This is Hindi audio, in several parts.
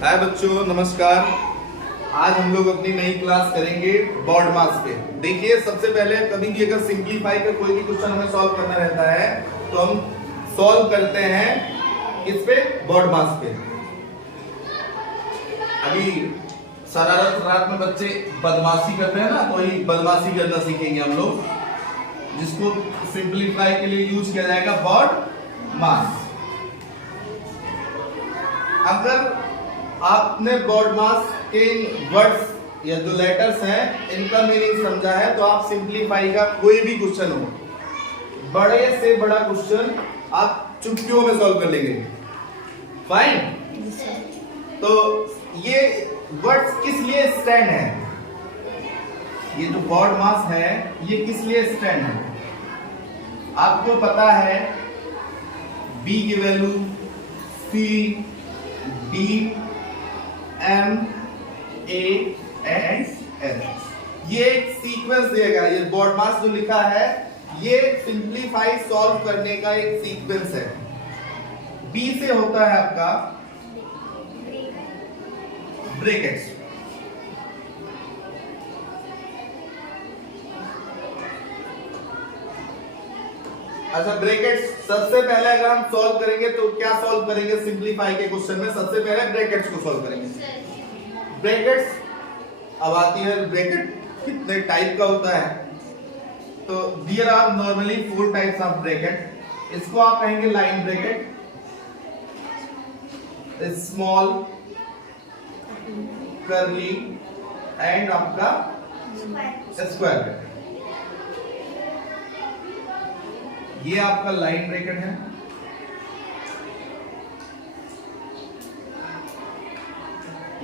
हाय बच्चों, नमस्कार। आज हम लोग अपनी नई क्लास करेंगे बॉड मास पे। देखिए, सबसे पहले कभी भी अगर सिंपलीफाई का कोई भी क्वेश्चन हमें सॉल्व करना रहता है तो हम सॉल्व करते हैं किस पे? बॉड मास पे। अभी शरारत रात में बच्चे बदमाशी करते हैं ना, तो वही बदमाशी करना सीखेंगे हम लोग, जिसको सिंपलीफाई के लिए यूज किया जाएगा बॉड मास। अगर आपने बॉड मास के वर्ड्स या जो लेटर्स हैं इनका मीनिंग समझा है तो आप सिंपलीफाई का कोई भी क्वेश्चन हो, बड़े से बड़ा क्वेश्चन आप चुटकियों में सॉल्व कर लेंगे। फाइन। तो ये वर्ड्स किस लिए स्टैंड है? ये जो बॉड मास है ये किस लिए स्टैंड है? आपको पता है बी की value C D M A and S, ये एक सीक्वेंस देगा। ये बॉड मास जो लिखा है ये सिंपलीफाई सॉल्व करने का एक सीक्वेंस है। बी से होता है आपका ब्रैकेट्स। अच्छा, ब्रैकेट्स सबसे पहले अगर हम सॉल्व करेंगे तो क्या सॉल्व करेंगे? सिंपलीफाई के क्वेश्चन में सबसे पहले ब्रैकेट्स को सॉल्व करेंगे। ब्रैकेट्स अब आती है, ब्रैकेट कितने टाइप का होता है? तो there are normally 4 types of bracket. इसको आप कहेंगे line bracket, small, curly and आपका स्क्वायर ब्रैकेट। ये आपका लाइन ब्रैकेट है,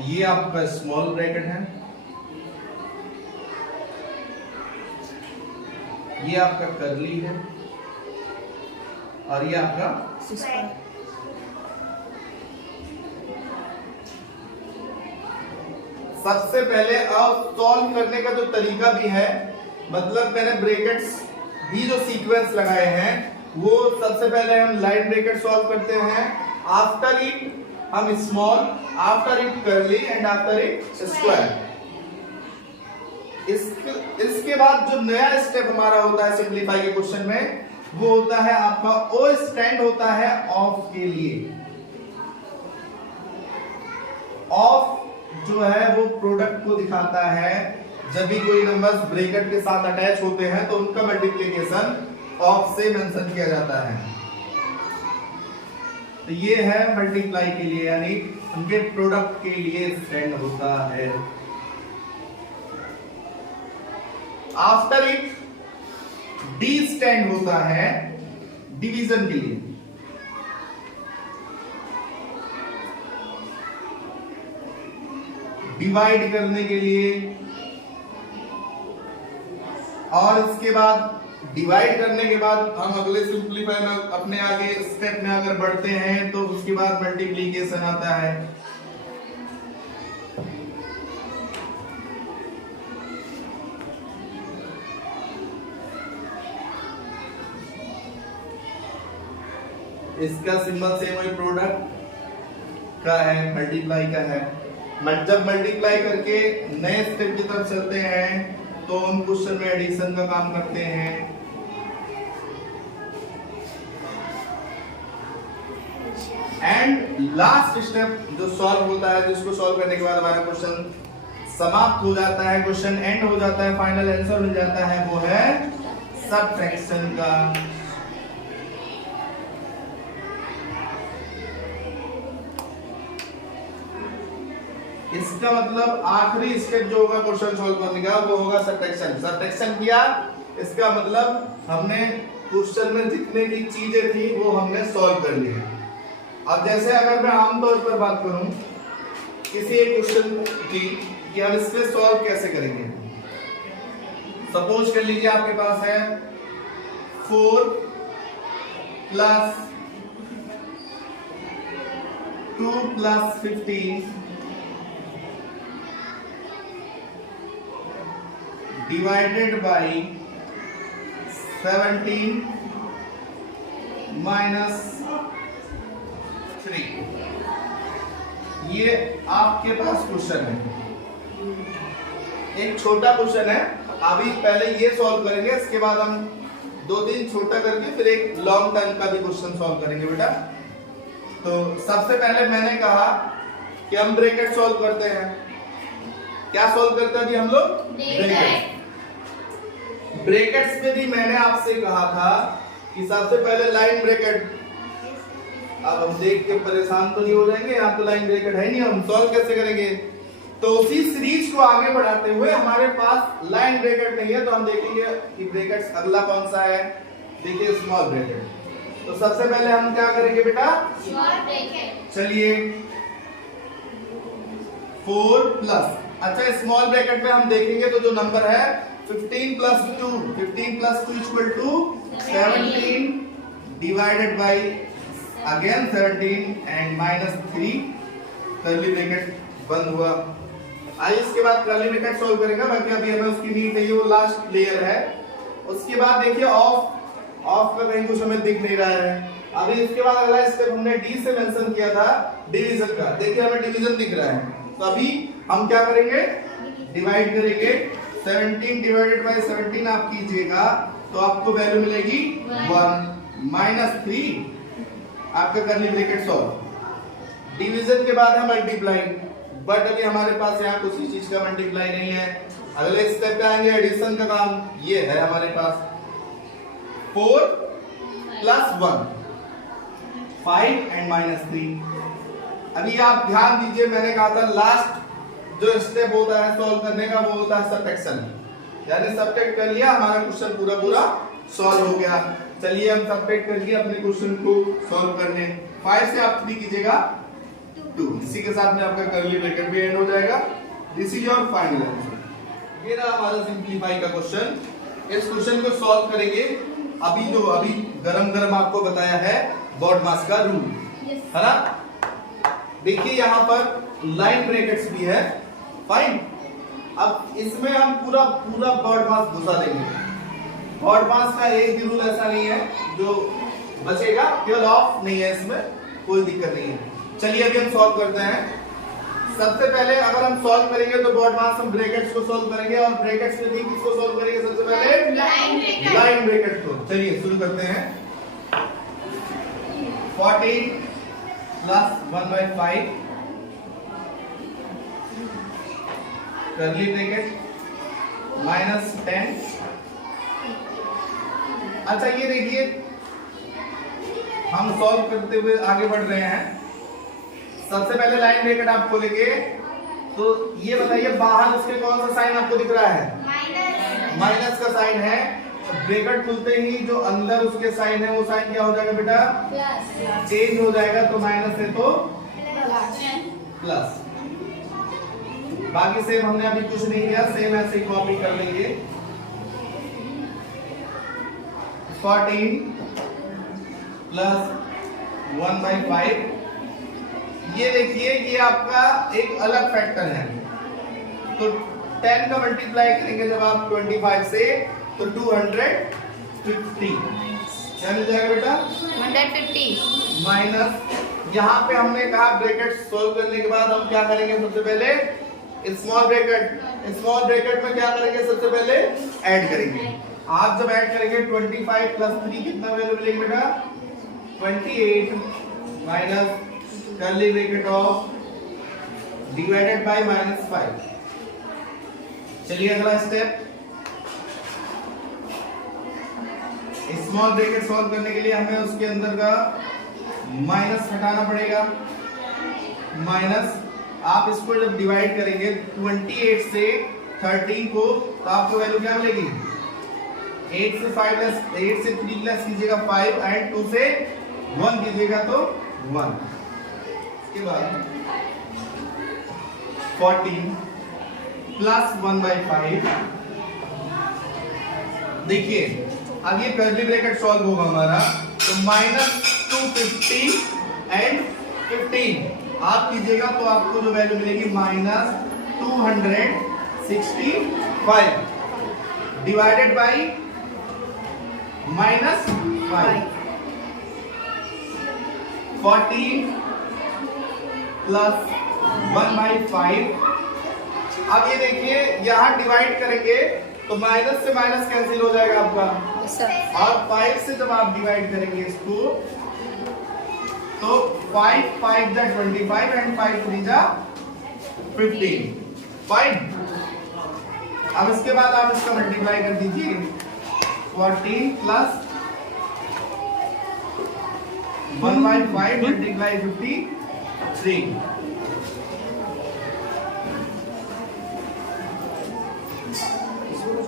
ये आपका स्मॉल ब्रैकेट है, ये आपका कर्ली है और ये आपका सबसे पहले अब सॉल्व करने का जो तरीका भी है, मतलब मैंने ब्रैकेट्स भी जो सीक्वेंस लगाए हैं वो सबसे पहले हम लाइन ब्रैकेट सॉल्व करते हैं, आफ्टर इट हम small, after it curly and after it square. इसके बाद जो नया स्टेप हमारा होता है सिंपलीफाई के क्वेश्चन में, वो होता है आपका ओ स्टैंड होता है ऑफ के लिए। ऑफ जो है वो प्रोडक्ट को दिखाता है। जब भी कोई नंबर्स ब्रैकेट के साथ अटैच होते हैं तो उनका मल्टीप्लिकेशन ऑफ से मेंशन किया जाता है। तो ये है मल्टीप्लाई के लिए, यानी उनके प्रोडक्ट के लिए स्टैंड होता है। आफ्टर इट डी स्टैंड होता है डिवीजन के लिए। डिवाइड करने के लिए। और इसके बाद डिवाइड करने के बाद हम अगले सिंपलीफाई में अपने आगे स्टेप में अगर बढ़ते हैं तो उसके बाद मल्टीप्लिकेशन आता है। इसका सिंबल सेम वही प्रोडक्ट का है, मल्टीप्लाई का है। जब मल्टीप्लाई करके नए स्टेप की तरफ चलते हैं तो हम क्वेश्चन में एडिशन का काम करते हैं। एंड लास्ट स्टेप जो सॉल्व होता है, जिसको सॉल्व करने के बाद हमारा क्वेश्चन समाप्त हो जाता है, क्वेश्चन एंड हो जाता है, फाइनल आंसर मिल जाता है, वो है सबट्रैक्शन का। इसका मतलब आखिरी स्टेप जो होगा क्वेश्चन सॉल्व करने का वो होगा सबट्रैक्शन। सबट्रैक्शन किया, इसका मतलब हमने क्वेश्चन में जितने भी चीजें थी वो हमने सॉल्व कर ली। अब जैसे अगर मैं आमतौर पर बात करूं किसी एक क्वेश्चन की कि हम इससे सॉल्व कैसे करेंगे, सपोज कर लीजिए आपके पास है 4 + 2 + 15 divided by 17 minus 3। ये आपके पास क्वेश्चन है, एक छोटा क्वेश्चन है। अभी पहले ये सॉल्व करेंगे, इसके बाद हम 2-3 छोटा करके फिर एक लॉन्ग टाइम का भी क्वेश्चन सॉल्व करेंगे बेटा। तो सबसे पहले मैंने कहा कि हम ब्रैकेट सॉल्व करते हैं। क्या सॉल्व करते हैं अभी हम लोग? ब्रैकेट। ब्रैकेट्स में भी मैंने आपसे कहा था कि सबसे पहले लाइन ब्रैकेट। अब हम देख के परेशान तो नहीं हो जाएंगे, यहाँ तो लाइन ब्रैकेट है नहीं, हम सॉल्व कैसे करेंगे? तो उसी सीरीज को आगे बढ़ाते हुए हमारे पास लाइन ब्रैकेट नहीं है, तो हम देखेंगे कि ब्रैकेट्स अगला कौन सा है। देखिए स्मॉल ब्रैकेट। तो सबसे पहले हम क्या करेंगे बेटा? Small bracket. चलिए 4 प्लस, अच्छा स्मॉल ब्रैकेट में हम देखेंगे तो जो नंबर है 15 plus 2 equal to 17 divided by again 17 and -3 curly bracket बंद हुआ। आइए इसके बाद कर्ली ब्रैकेट सॉल्व करेंगे, बाकी अभी हमें उसकी नीड चाहिए, वो लास्ट लेयर है। उसके बाद देखिए ऑफ का कहीं कुछ हमें दिख नहीं रहा है। अभी इसके बाद अगला स्टेप हमने डी से मेंशन किया था डिवीजन का, देखिए हमें डिवीजन दिख रहा है। तो अभी हम क्या करेंगे? डिवाइड करेंगे। 17 डिवाइडेड बाय 17 आप कीजिएगा तो आपको वैल्यू मिलेगी 1 -3 आपका कर्ली ब्रैकेट सॉल्व। डिवीजन के बाद है मल्टीप्लाई, बट अभी हमारे पास यहाँ कुछ चीज का मल्टीप्लाई नहीं है। अगले स्टेप पे आएंगे एडिशन का काम, ये है हमारे पास 4 प्लस 1 5 एंड -3। अभी आप ध्यान दीजिए, मैंने कहा था लास्ट जो स्टेप होता है सॉल्व करने का वो होता है सबट्रैक्शन, यानी सबट्रैक्ट कर लिया हमारा क्वेश्चन पूरा सॉल्व हो गया। चलिए हम सबट्रैक्ट करके अपने क्वेश्चन को सॉल्व करने। 5 से आप 3 कीजिएगा 2, इसी के साथ में आपका कर्ली ब्रैकेट भी एंड हो जाएगा। This is your final answer. ये रहा हमारा सिंपलीफाई का क्वेश्चन। इस क्वेश्चन को सॉल्व करेंगे। अभी गरम आपको बताया है बॉडमास का रूल, है ना? देखिए यहाँ पर लाइन ब्रैकेट्स भी है, फाइन। अब इसमें हम पूरा बॉडमास घुसा देंगे। बॉडमास का एक भी रूल ऐसा नहीं है जो बचेगा, केवल ऑफ नहीं है, इसमें कोई दिक्कत नहीं है। चलिए अभी हम सॉल्व करते हैं। सबसे पहले अगर हम सॉल्व करेंगे तो बॉडमास हम ब्रैकेट्स को सॉल्व करेंगे, और ब्रैकेट्स में भी किसको सॉल्व करेंगे? सबसे पहले लाइन ब्रैकेट को। चलिए शुरू करते हैं। 14 प्लस 1/5 कर्ली ब्रैकेट -10। अच्छा ये देखिए हम सॉल्व करते हुए आगे बढ़ रहे हैं। सबसे पहले लाइन ब्रैकेट आप खोलेंगे तो ये बताइए बाहर उसके कौन सा साइन आपको दिख रहा है? माइनस का साइन है। ब्रैकेट खुलते ही जो अंदर उसके साइन है वो साइन क्या हो जाएगा बेटा? चेंज हो जाएगा, तो माइनस है तो प्लस। बाकी सेम हमने अभी कुछ नहीं किया, सेम ऐसे ही कॉपी कर लेंगे। 14 प्लस 1/5, ये देखिए ये आपका एक अलग फैक्टर है। तो 10 का मल्टीप्लाई करेंगे जब आप 25 से तो 250 क्या मिल जाएगा बेटा? 150 माइनस यहाँ पे हमने कहा ब्रैकेट सोल्व करने के बाद हम क्या करेंगे? सबसे पहले स्मॉल ब्रैकेट में क्या करेंगे? सबसे पहले ऐड करेंगे। आप जब ऐड करेंगे 25 प्लस 3 कितना वैल्यू मिलेगी बेटा? 28 minus curly bracket of divided by -5। चलिए अगला स्टेप, स्मॉल ब्रैकेट सॉल्व करने के लिए हमें उसके अंदर का माइनस हटाना पड़ेगा। माइनस आप इसको जब डिवाइड करेंगे 28 से 13 को तो आपको वैल्यू क्या मिलेगी? 8 से 3 लेस कीजिएगा 5 एंड 2 से 1 कीजिएगा तो 1। इसके बाद 14 प्लस 1/5। देखिए अब ये कर्ली ब्रैकेट सॉल्व होगा हमारा, तो -250 एंड 15 आप कीजिएगा तो आपको जो वैल्यू मिलेगी -265 डिवाइडेड बाई -5। 14 प्लस 1/5। अब ये देखिए यहाँ डिवाइड करेंगे तो माइनस से माइनस कैंसिल हो जाएगा आपका, और 5 से जब आप डिवाइड करेंगे इसको तो 5 5 जा 25 एंड 5 3 जा 15। फाइन। अब इसके बाद आप इसका मल्टीप्लाई कर दीजिए, 14 प्लस 1/5 मल्टीप्लाई 53।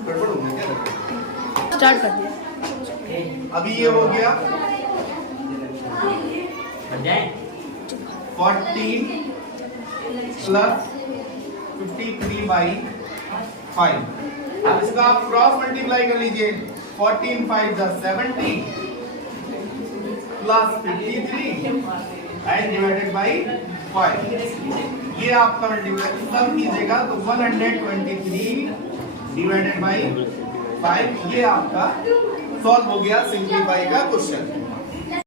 गड़बड़ हो गया क्या? स्टार्ट कर दिया। अभी ये हो गया 14 प्लस 53/5। अब इसका आप क्रॉस मल्टीप्लाई कर लीजिए, 14 5 जा 70 प्लस 53 एंड डिवाइडेड बाई 5। ये आपका मल्टीप्लाई सब कीजिएगा तो 123 डिवाइडेड बाई 5। ये आपका सॉल्व हो गया सिंप्लीफाई का क्वेश्चन।